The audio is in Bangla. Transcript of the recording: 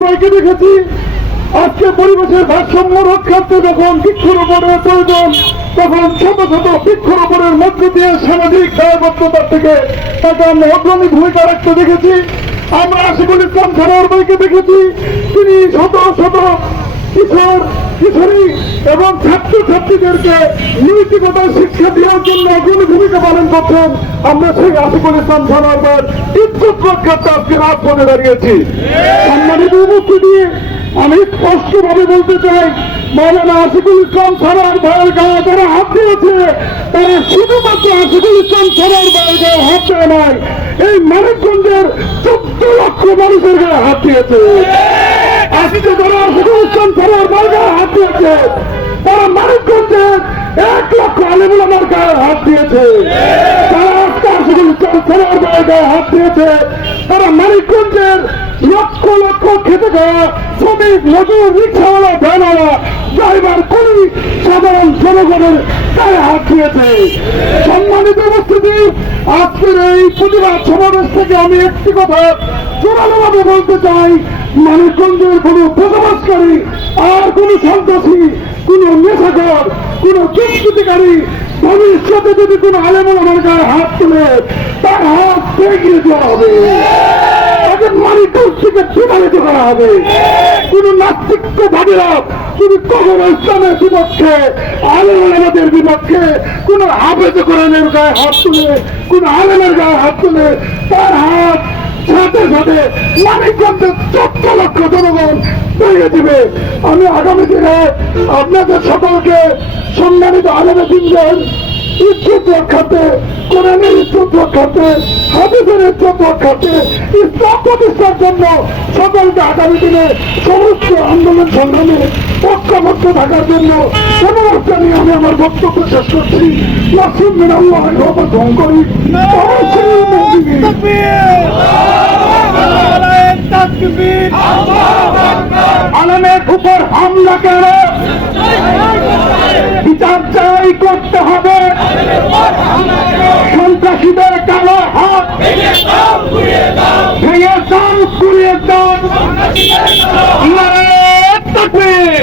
দেখেছি আজকে পরিবেশের ভারসাম্য রক্ষার্থে যখন বৃক্ষরোপণের প্রয়োজন তখন ছোট ছোট বৃক্ষরোপণের মধ্য দিয়ে সামাজিক দায়বদ্ধতার থেকে তাকে আমরা অগ্রণী ভূমিকা রাখতে দেখেছি। আমরা আশিকুল ইসলাম সরোয়ারকে দেখেছি, তিনি শত শত কিশোর কিশোরী এবং ছাত্রছাত্রীদেরকে নৈতিকতার শিক্ষা দেওয়ার জন্য অগ্রণী ভূমিকা পালন করছেন। আমরা সেই আশিকুল ইসলাম সরোয়ার ইজ্জত রক্ষার্থে আজকে রাত বনে দাঁড়িয়েছি। সম্মানিত উপস্থিতি, আমি স্পষ্ট ভাবে বলতে চাই, মৌলানা আশিকুল ইসলাম সরোয়ার ভাইয়ের গায়ে যারা হাত দিয়েছে তারা শুধুমাত্র আশিকুল ইসলাম সরোয়ার ভাইয়ের গায়ে হাত দেয় নাই, এই মানিকগঞ্জের 14 লক্ষ মানুষের গায়ে হাত দিয়েছে। আজকে যারা আশিকুল ইসলাম সরোয়ার ভাইয়ের গায়ে হাত দিয়েছে তারা মানিকগঞ্জের 1 লক্ষ আলেমুল আমার গায়ে হাত দিয়েছে। তারা আজকে আশিকুল ইসলাম সরোয়ার ভাইয়ের গায়ে হাত দিয়েছে, তারা মানিকগঞ্জের লক্ষ লক্ষ খেতে খাওয়া শ্রমিক মজুর রিক্সাওয়ালা ভ্যানওয়ালা ড্রাইভার কর্মী সাধারণ জনগণের গায়ে হাত দিয়েছে। সম্মানিত উপস্থিতি, আজকের এই প্রতিবাদ সমাবেশ থেকে আমি একটি কথা জোরালোভাবে বলতে চাই, মানিকগঞ্জের কোন বসবাসকারী আর কোন সন্ত্রাসী, কোন নেশাখোর, কোন দুষ্কৃতিকারী ভবিষ্যতে যদি কোন আলেমুল আমার গায়ে হাত তুলে তার হাত ভেঙে দেওয়া হবে, মানিকগঞ্জ থেকে বিতাড়িত করা হবে। কোন নাস্তিকবাদীরা যদি কখনো ইসলামের বিপক্ষে আলেমের বিপক্ষে কোন হাফেজ কোরআনের গায়ে হাত তুলে, কোন আলেমের গায়ে হাত তুলে তার হাত সাথে সাথে মানিকগঞ্জের 14 লক্ষ জনগণ ভেঙে দিবে। আমি আগামী দিনে আপনাদের সকলকে সম্মানিত আলেমে দিনদের ইজ্জত রক্ষাতে, কোরআনের ইজ্জত রক্ষাতে, হাদিসের ইজ্জত রক্ষাতে, ইসলাম প্রতিষ্ঠার জন্য সকলকে আগামী দিনে সমস্ত আন্দোলন সংগ্রামে ঐক্যবদ্ধ থাকার জন্য অনুরোধ জানিয়ে আমি আমার বক্তব্য শেষ করছি। নাসিম বিন আল্লাহ গ্রহণ করি। আলমের উপর হামলা কেন বিচার চাই করতে হবে, সন্ত্রাসীদের কালো হাত ভেঙে দাও, ঘুরিয়ে দাও। নারায়ে তাকবীর।